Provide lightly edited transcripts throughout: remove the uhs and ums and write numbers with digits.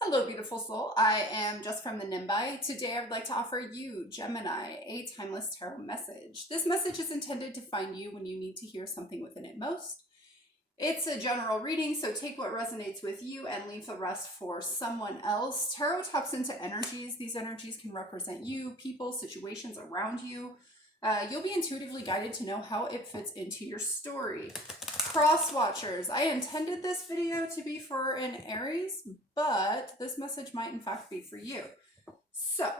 Hello, beautiful soul. I am just from the Nimbai. Today, I would like to offer you, Gemini, a timeless tarot message. This message is intended to find you when you need to hear something within it most. It's a general reading, so take what resonates with you and leave the rest for someone else. Tarot taps into energies. These energies can represent you, people, situations around you. You'll be intuitively guided to know how it fits into your story. Cross watchers, I intended this video to be for an Aries, but this message might in fact be for you. So,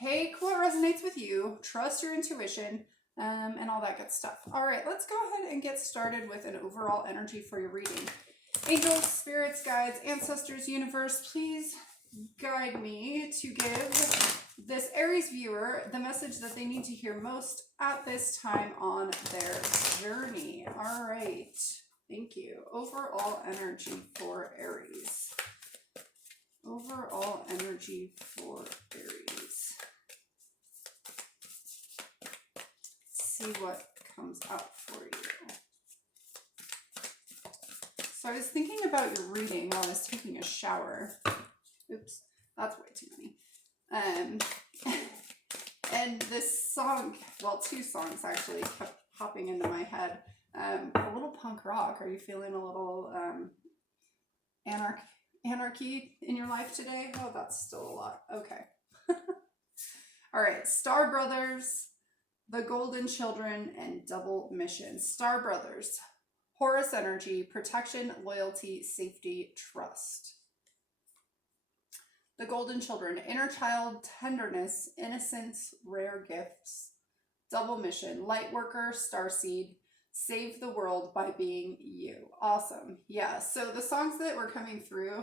take what resonates with you, trust your intuition, and all that good stuff. All right, let's go ahead and get started with an overall energy for your reading. Angels, spirits, guides, ancestors, universe, please guide me to give this Aries viewer the message that they need to hear most at this time on their journey. All right, thank you. Overall energy for Aries. Overall energy for Aries. See what comes out for you. So I was thinking about your reading while I was taking a shower. Oops, that's way too many. And this song, well, two songs actually kept popping into my head. A little punk rock. Are you feeling a little anarchy in your life today? Oh, that's still a lot. Okay. All right, Star Brothers, The Golden Children, and Double Mission. Star Brothers, Horus energy, protection, loyalty, safety, trust. The Golden Children, inner child, tenderness, innocence, rare gifts. Double Mission, light worker, starseed, save the world by being you. Awesome. Yeah, so the songs that were coming through,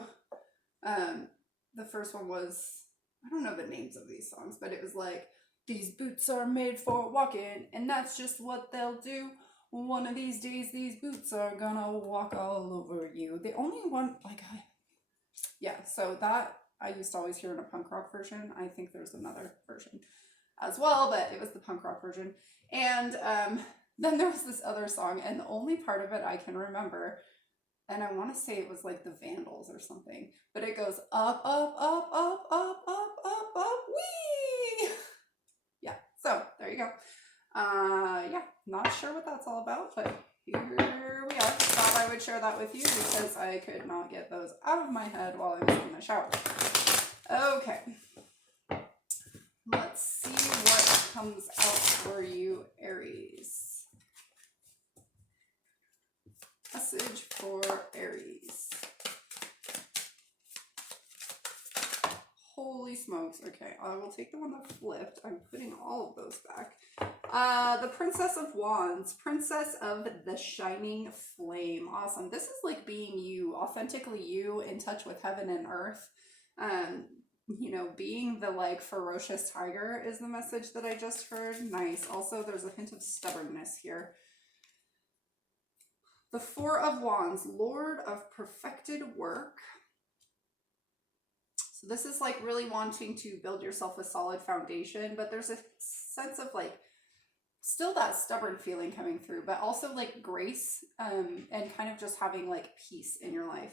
the first one was, I don't know the names of these songs, but it was like, these boots are made for walking, and that's just what they'll do. One of these days, these boots are gonna walk all over you. The only one, like, yeah, so that I used to always hear in a punk rock version. I think there's another version as well, but it was the punk rock version. And then there was this other song, and the only part of it I can remember, and I want to say it was like the Vandals or something, but it goes up, up, up, up, up, up, up, wee! Yeah, so there you go. Yeah, not sure what that's all about, but here we are. Thought I would share that with you because I could not get those out of my head while I was in the shower. Okay. Let's see what comes out for you, Aries. Message for Aries. Holy smokes. Okay, I will take the one that flipped. I'm putting all of those back. The Princess of Wands, Princess of the Shining Flame. Awesome. This is like being you, authentically you, in touch with heaven and earth. You know, being the like ferocious tiger is the message that I just heard. Nice. Also, there's a hint of stubbornness here. The Four of Wands, Lord of Perfected Work. So this is like really wanting to build yourself a solid foundation, but there's a sense of like still that stubborn feeling coming through, but also like grace and kind of just having like peace in your life.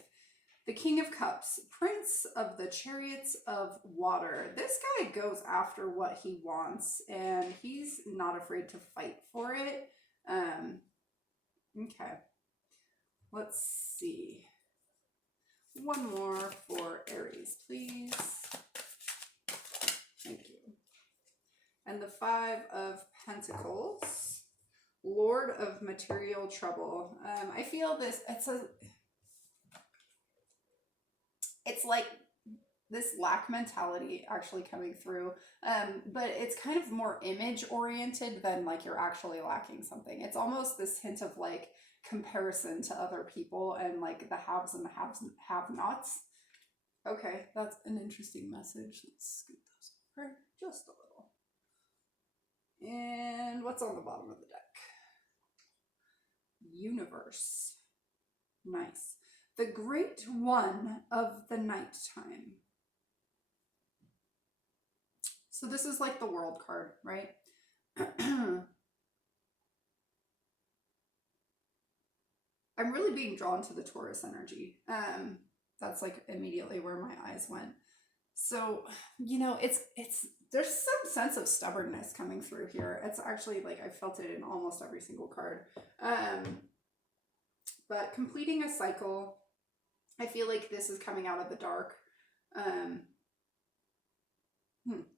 The King of Cups, Prince of the Chariots of Water. This guy goes after what he wants, and he's not afraid to fight for it. Okay. Let's see. One more for Aries, please. Thank you. And the Five of Pentacles, Lord of Material Trouble. I feel this, it's like this lack mentality actually coming through, but it's kind of more image oriented than like you're actually lacking something. It's almost this hint of like comparison to other people and like the haves and the have-nots. Okay, that's an interesting message. Let's scoot those over just a little. And what's on the bottom of the deck? Universe. Nice. The Great One of the Nighttime. So this is like the World card, right? I'm really being drawn to the Taurus energy. That's like immediately where my eyes went. So, you know, it's there's some sense of stubbornness coming through here. It's actually like I felt it in almost every single card. But completing a cycle, I feel like this is coming out of the dark. Um,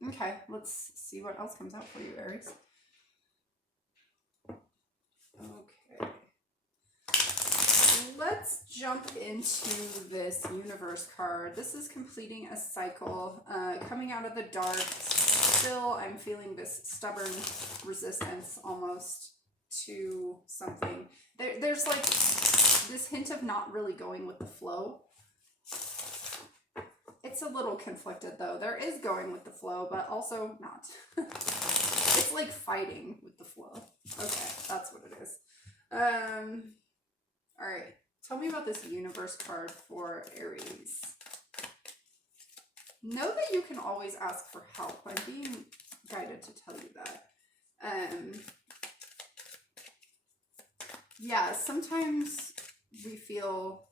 okay, let's see what else comes out for you, Aries. Okay. Let's jump into this universe card. This is completing a cycle, coming out of the dark. Still, I'm feeling this stubborn resistance almost to something. There's like this hint of not really going with the flow. It's a little conflicted though. There is going with the flow, but also not. It's like fighting with the flow. Okay, that's what it is. All right. Tell me about this universe card for Aries. Know that you can always ask for help. I'm being guided to tell you that. Yeah, sometimes we feel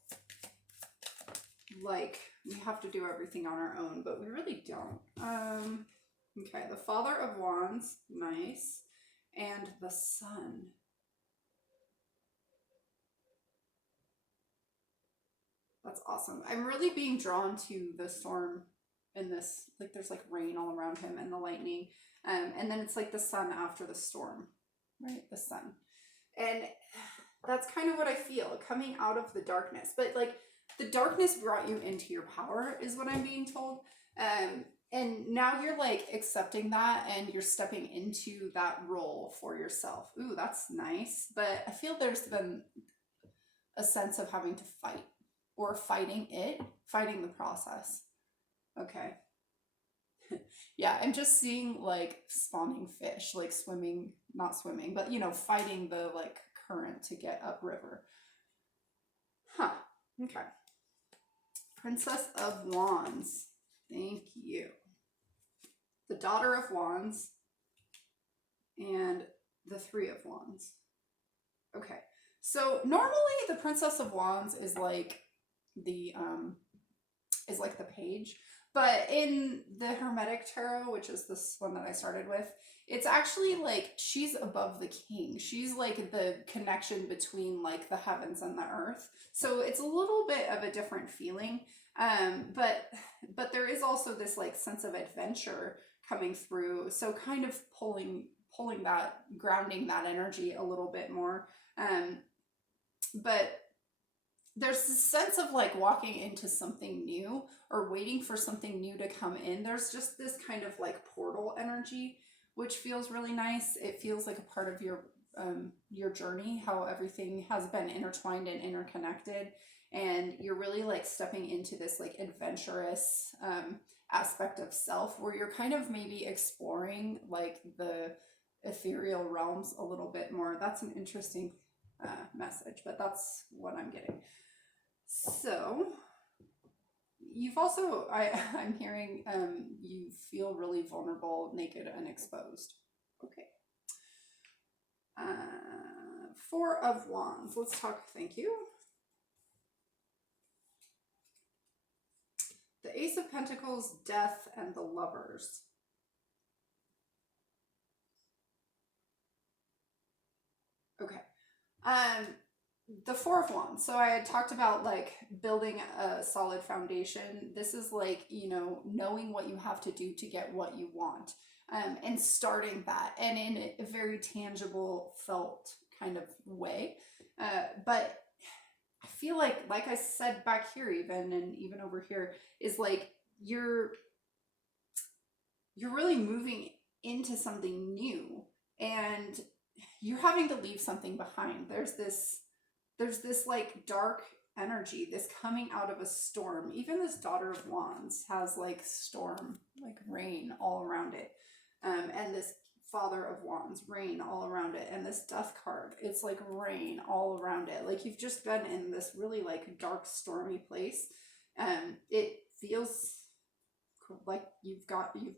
like we have to do everything on our own, but we really don't. Okay, the Father of Wands, nice. And the Sun. That's awesome. I'm really being drawn to the storm in this. Like there's like rain all around him and the lightning. And then it's like the sun after the storm, right? The sun. And that's kind of what I feel coming out of the darkness. But like the darkness brought you into your power is what I'm being told. And now you're like accepting that and you're stepping into that role for yourself. Ooh, that's nice. But I feel there's been a sense of having to fight or fighting the process. Okay. Yeah, I'm just seeing like spawning fish, like swimming, not swimming, but you know, fighting the like current to get upriver. Huh. Okay. Princess of Wands. Thank you. The Daughter of Wands and the Three of Wands. Okay. So normally the Princess of Wands is like the page, but in the Hermetic Tarot, which is this one that I started with, it's actually like she's above the king. She's like the connection between like the heavens and the earth. So it's a little bit of a different feeling. But there is also this like sense of adventure coming through. So kind of pulling that, grounding that energy a little bit more. But there's this sense of like walking into something new or waiting for something new to come in. There's just this kind of like portal energy, which feels really nice. It feels like a part of your journey, how everything has been intertwined and interconnected. And you're really like stepping into this like adventurous aspect of self where you're kind of maybe exploring like the ethereal realms a little bit more. That's an interesting message, but that's what I'm getting. So you've also, I'm hearing you feel really vulnerable, naked, and exposed. Okay. Four of Wands. Let's talk. Thank you. The Ace of Pentacles, Death, and the Lovers. Okay. The Four of Wands. So I had talked about like building a solid foundation. This is like, you know, knowing what you have to do to get what you want, and starting that, and in a very tangible, felt kind of way. But I feel like I said back here, even and even over here, is like you're really moving into something new, and you're having to leave something behind. There's this like dark energy, this coming out of a storm. Even this Daughter of Wands has like storm, like rain all around it. And this Father of Wands, rain all around it. And this Death card, it's like rain all around it. Like you've just been in this really like dark, stormy place. It feels like you've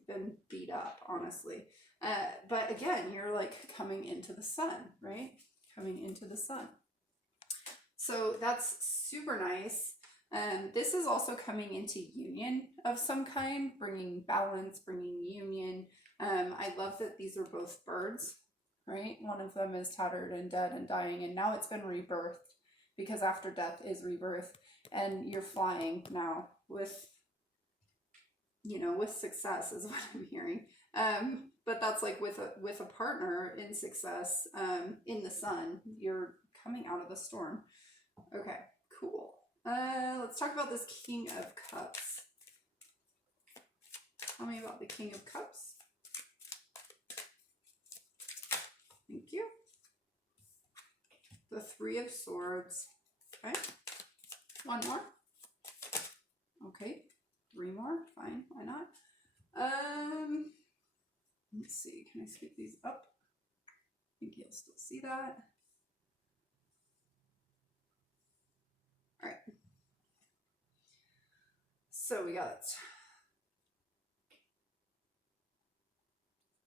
been beat up, honestly. But again, you're like coming into the sun, right? Coming into the sun. So that's super nice. This is also coming into union of some kind, bringing balance, bringing union. I love that these are both birds, right? One of them is tattered and dead and dying, and now it's been rebirthed, because after death is rebirth, and you're flying now with, with success is what I'm hearing. But that's like with a partner in success, in the sun, you're coming out of the storm. Okay, cool. Let's talk about this King of Cups. Tell me about the King of Cups. Thank you. The Three of Swords. Okay. One more. Okay. Three more. Fine. Why not? Let's see. Can I scoop these up? I think you'll still see that. All right. So we got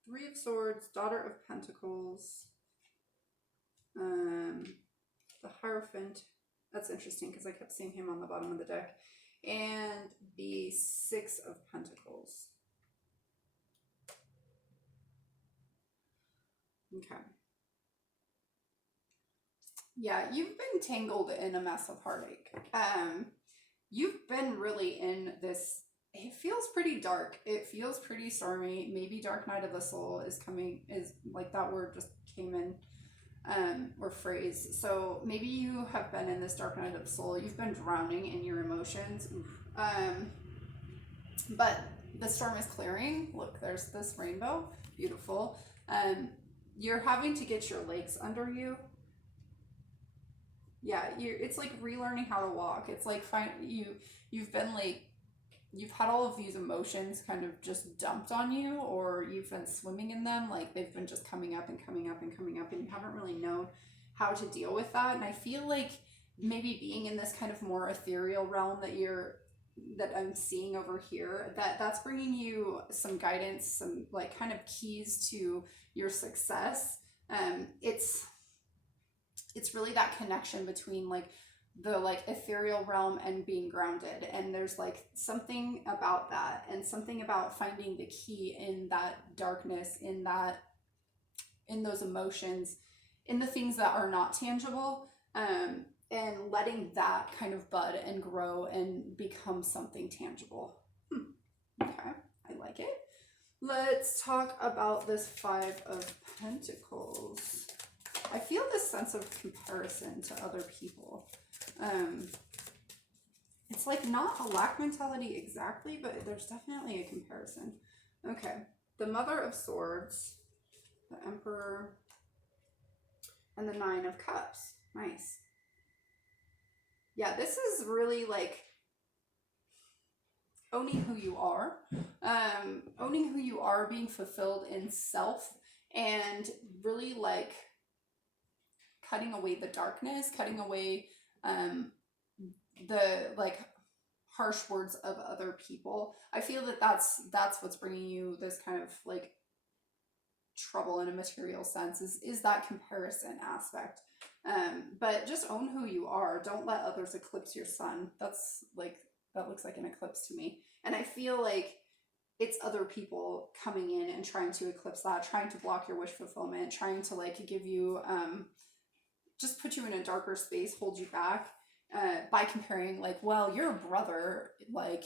Three of Swords, Daughter of Pentacles, the Hierophant. That's interesting because I kept seeing him on the bottom of the deck. And the Six of Pentacles. Okay. Yeah, you've been tangled in a mess of heartache. You've been really in this, it feels pretty dark. It feels pretty stormy. Maybe Dark Night of the Soul is coming, is like that word just came in, or phrase. So maybe you have been in this Dark Night of the Soul. You've been drowning in your emotions. But the storm is clearing. Look, there's this rainbow. Beautiful. You're having to get your legs under you. Yeah, it's like relearning how to walk. It's like you've been like, you've had all of these emotions kind of just dumped on you, or you've been swimming in them, like they've been just coming up and coming up and coming up, and you haven't really known how to deal with that. And I feel like maybe being in this kind of more ethereal realm that I'm seeing over here, that's bringing you some guidance, some like kind of keys to your success. It's really that connection between like the like ethereal realm and being grounded, and there's like something about that, and something about finding the key in that darkness, in those emotions, in the things that are not tangible, and letting that kind of bud and grow and become something tangible. Okay, I like it. Let's talk about this Five of Pentacles. I feel this sense of comparison to other people. It's like not a lack mentality exactly, but there's definitely a comparison. Okay, the Mother of Swords, the Emperor, and the Nine of Cups. Nice. Yeah, this is really like owning who you are, being fulfilled in self, and really like cutting away the darkness, cutting away the like harsh words of other people. I feel that that's what's bringing you this kind of like trouble in a material sense, is that comparison aspect. But just own who you are. Don't let others eclipse your sun. That's like, that looks like an eclipse to me. And I feel like it's other people coming in and trying to eclipse that, trying to block your wish fulfillment, trying to like give you, just put you in a darker space, hold you back, by comparing like, well, your brother, like,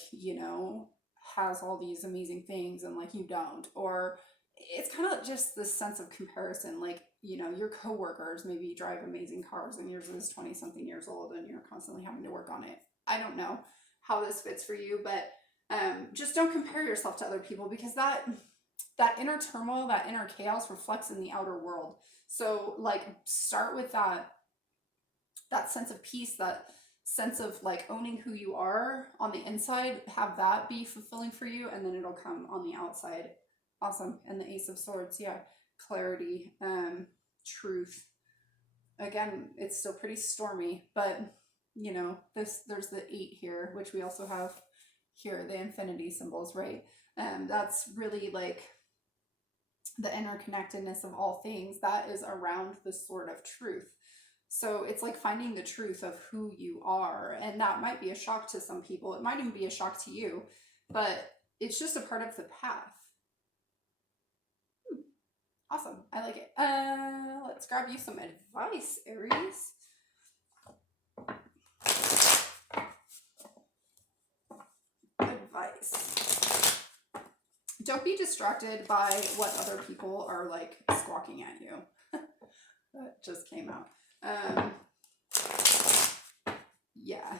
has all these amazing things and like you don't. Or it's kind of just this sense of comparison, like, your coworkers maybe drive amazing cars and yours is 20 something years old and you're constantly having to work on it. I don't know how this fits for you, but just don't compare yourself to other people, because that inner turmoil, that inner chaos reflects in the outer world. So like start with that sense of peace, that sense of like owning who you are on the inside, have that be fulfilling for you, and then it'll come on the outside. Awesome. And the Ace of Swords, yeah, clarity, truth. Again, it's still pretty stormy, but there's the 8 here, which we also have here, the infinity symbols, right? That's really like the interconnectedness of all things that is around the sword of truth. So it's like finding the truth of who you are. And that might be a shock to some people. It might even be a shock to you, but it's just a part of the path. Awesome. I like it. Let's grab you some advice, Aries. Advice. Don't be distracted by what other people are like squawking at you. That just came out. Yeah.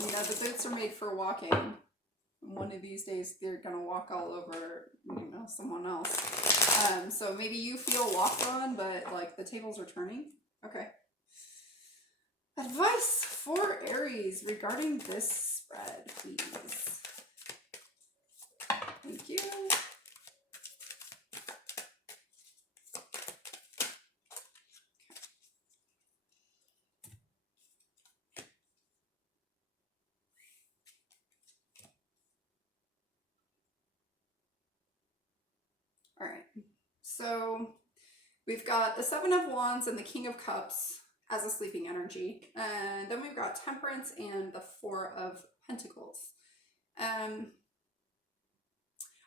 You know, the boots are made for walking. One of these days they're gonna walk all over, you know, someone else. So maybe you feel walked on, but like the tables are turning. Okay. Advice for Aries regarding this spread, please. Thank you. All right. So we've got the Seven of Wands and the King of Cups as a sleeping energy. And then we've got Temperance and the Four of Pentacles.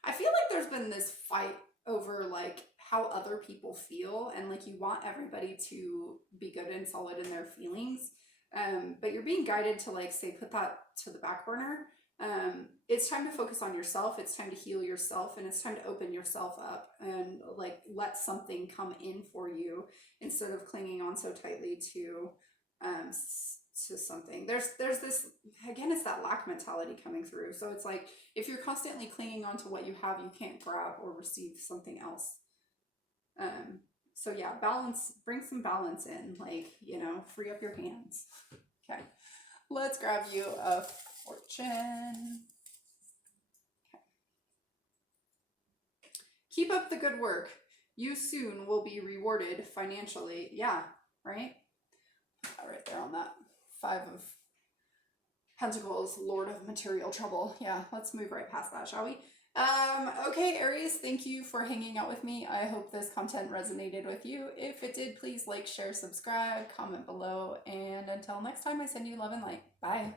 I feel like there's been this fight over like how other people feel, and like you want everybody to be good and solid in their feelings. But you're being guided to like say put that to the back burner. It's time to focus on yourself, it's time to heal yourself, and it's time to open yourself up and like let something come in for you instead of clinging on so tightly to something. There's this, again, it's that lack mentality coming through. So it's like if you're constantly clinging on to what you have, you can't grab or receive something else. So yeah, balance, bring some balance in, like, you know, free up your hands. Okay, let's grab you a fortune. Okay. Keep up the good work. You soon will be rewarded financially. Yeah, right? Right there on that. Five of Pentacles, Lord of Material Trouble. Yeah, let's move right past that, shall we? Okay, Aries, thank you for hanging out with me. I hope this content resonated with you. If it did, please like, share, subscribe, comment below, and until next time, I send you love and light. Bye.